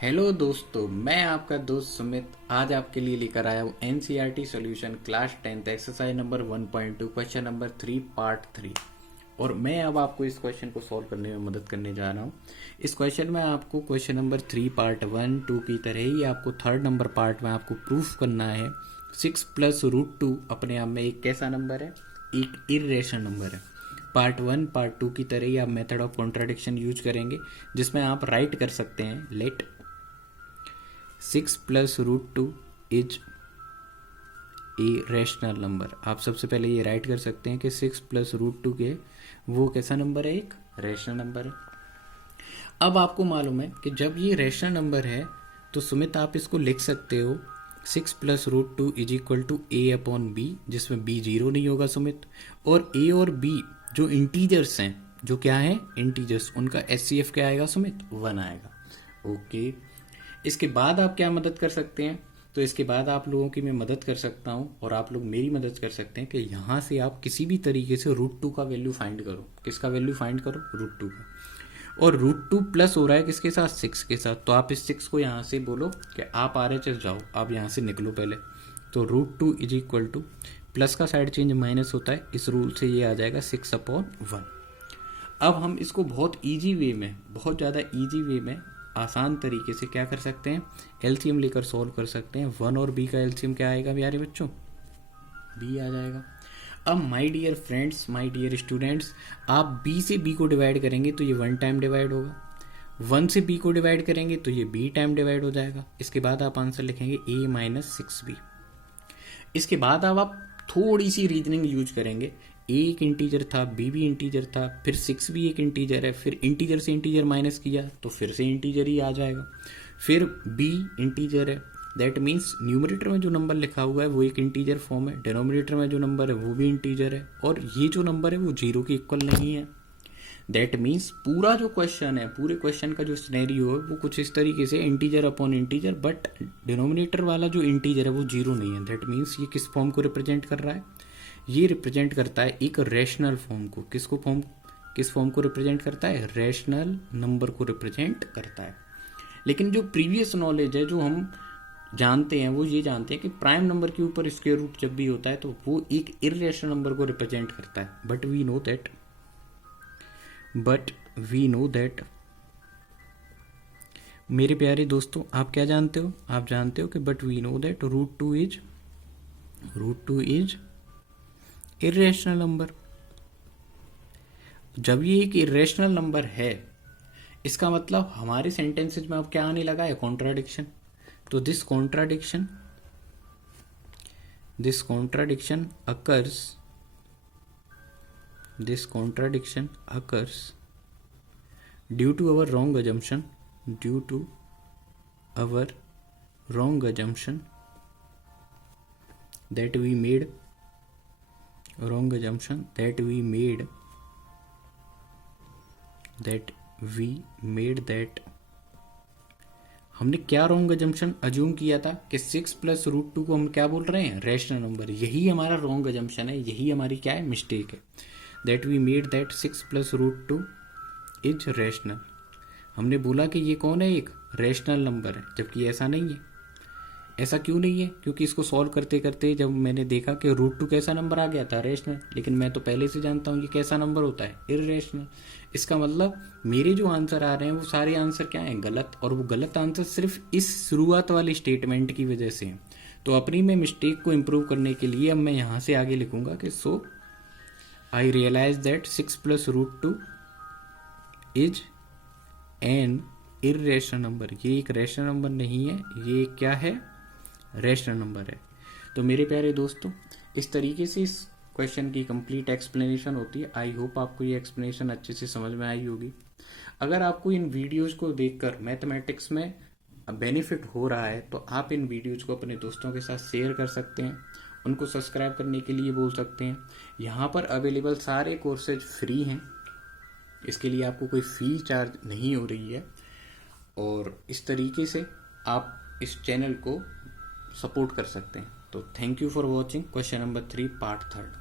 Hello दोस्तों, मैं आपका दोस्त सुमित आज आपके लिए लेकर आया हूँ NCERT solution class 10th exercise number 1.2 question number 3 part 3। और मैं अब आपको इस क्वेश्चन को सॉल्व करने में मदद करने जा रहा हूँ। इस क्वेश्चन में आपको क्वेश्चन नंबर 3 पार्ट 1-2 की तरह ही आपको थर्ड नंबर पार्ट में आपको प्रूफ करना है 6 प्लस रूट 2 अपने आप में एक कैसा नंबर है, एक इर्रेशनल नंबर है। पार्ट 1 पार्ट 2 की तरह ही आप मेथड ऑफ कॉन्ट्राडिक्शन यूज करेंगे, जिसमें आप राइट कर सकते हैं let 6 plus root 2 is a rational number. आप सबसे पहले ये राइट कर सकते हैं कि 6 प्लस रूट 2 के वो कैसा नंबर है, एक रैशनल नंबर है। अब आपको मालूम है कि जब ये रैशनल नंबर है तो सुमित आप इसको लिख सकते हो 6 plus root 2 is equal to A upon B, जिसमें बी जीरो नहीं होगा सुमित, और ए और बी जो इंटीजर्स हैं, जो क्या है इंटीजर्स, उनका एचसीएफ क्या आएगा सुमित, 1 आएगा। ओके, इसके बाद आप क्या मदद कर सकते हैं, तो इसके बाद आप लोगों की मैं मदद कर सकता हूं और आप लोग मेरी मदद कर सकते हैं कि यहां से आप किसी भी तरीके से रूट 2 का वैल्यू फाइंड करो। किसका वैल्यू फाइंड करो, रूट 2 का। और रूट 2 प्लस हो रहा है किसके साथ, 6 के साथ, तो आप इस 6 को यहां से बोलो कि आप RHS जाओ, आप यहां से निकलो पहले। तो root 2 is equal to plus का साइड चेंज माइनस होता है, इस रूल से ये आ जाएगा 6/1। अब हम इसको बहुत ईजी वे में, बहुत ज़्यादा ईजी वे में, आसान तरीके से क्या कर सकते हैं, एलसीएम लेकर सॉल्व कर सकते हैं। 1 और बी का एलसीएम क्या आएगा प्यारे बच्चों, बी आ जाएगा। अब my dear friends, my dear students, आप बी से बी को डिवाइड करेंगे तो ये 1 टाइम डिवाइड होगा, 1 से बी को डिवाइड करेंगे तो ये बी टाइम डिवाइड हो जाएगा। इसके बाद आप आंसर लिखेंगे a माइनस 6b। इसके बाद अब आप थोड़ी सी रीजनिंग यूज करेंगे। ए एक इंटीजर था, बी भी इंटीजर था, फिर 6 भी एक इंटीजर है, फिर इंटीजर से इंटीजर माइनस किया तो फिर से इंटीजर ही आ जाएगा। फिर बी इंटीजर है, दैट मीन्स न्यूमरेटर में जो नंबर लिखा हुआ है वो एक इंटीजर फॉर्म है, डिनोमिनेटर में जो नंबर है वो भी इंटीजर है, और ये जो नंबर है वो जीरो के इक्वल नहीं है। दैट मीन्स पूरा जो क्वेश्चन है, पूरे क्वेश्चन का जो सिनेरियो है वो कुछ इस तरीके से integer upon integer, but denominator वाला जो इंटीजर है वो जीरो नहीं है। दैट मीन्स ये किस फॉर्म को रिप्रेजेंट कर रहा है, ये रिप्रेजेंट करता है एक रैशनल फॉर्म को। किस फॉर्म को रिप्रेजेंट करता है, रैशनल नंबर को रिप्रेजेंट करता है। लेकिन जो प्रीवियस नॉलेज है, जो हम जानते हैं, वो ये जानते हैं कि प्राइम नंबर के ऊपर स्क्वायर रूट जब भी होता है तो वो एक इर्रेशनल नंबर को रिप्रेजेंट करता है। बट वी नो दैट मेरे प्यारे दोस्तों, आप क्या जानते हो, आप जानते हो कि but we know that root two is irrational number. जब ये एक इर्रेशनल नंबर है, इसका मतलब हमारे सेंटेंसेज में अब क्या आने लगा है, कॉन्ट्राडिक्शन। तो this contradiction occurs due to our wrong assumption that we made that हमने क्या रॉन्ग अजम्पशन अज्यूम किया था कि 6 प्लस रूट 2 को हम क्या बोल रहे हैं, रैशनल नंबर। यही हमारा रॉन्ग अजम्पशन है, यही हमारी क्या है, मिस्टेक है। That we made that 6 plus root 2 is rational. हमने बोला कि ये कौन है, एक रैशनल नंबर है, जबकि ऐसा नहीं है। ऐसा क्यों नहीं है, क्योंकि इसको सॉल्व करते करते जब मैंने देखा कि रूट 2 कैसा नंबर आ गया था, रैशनल, लेकिन मैं तो पहले से जानता हूँ ये कैसा नंबर होता है, इर्रेशनल। इसका मतलब मेरे जो आंसर आ रहे हैं वो सारे आंसर क्या हैं, गलत, और वो गलत आंसर सिर्फ इस शुरुआत वाली स्टेटमेंट की वजह से हैं। तो अपनी मैं मिस्टेक को इम्प्रूव करने के लिए अब मैं यहाँ से आगे लिखूंगा कि so I realize that 6 plus root 2 is an irrational number. ये एक रैशनल नंबर नहीं है, ये क्या है, रैशनल नंबर है। तो मेरे प्यारे दोस्तों, इस तरीके से इस क्वेश्चन की कंप्लीट एक्सप्लेनेशन होती है। आई होप आपको ये एक्सप्लेनेशन अच्छे से समझ में आई होगी। अगर आपको इन वीडियोज को देखकर मैथमेटिक्स में बेनिफिट हो रहा है तो आप इन वीडियोज को अपने दोस्तों के साथ शेयर कर सकते हैं, उनको सब्सक्राइब करने के लिए बोल सकते हैं। यहाँ पर अवेलेबल सारे कोर्सेज फ्री हैं, इसके लिए आपको कोई फी चार्ज नहीं हो रही है, और इस तरीके से आप इस चैनल को सपोर्ट कर सकते हैं। तो thank you for watching question number 3 part 3।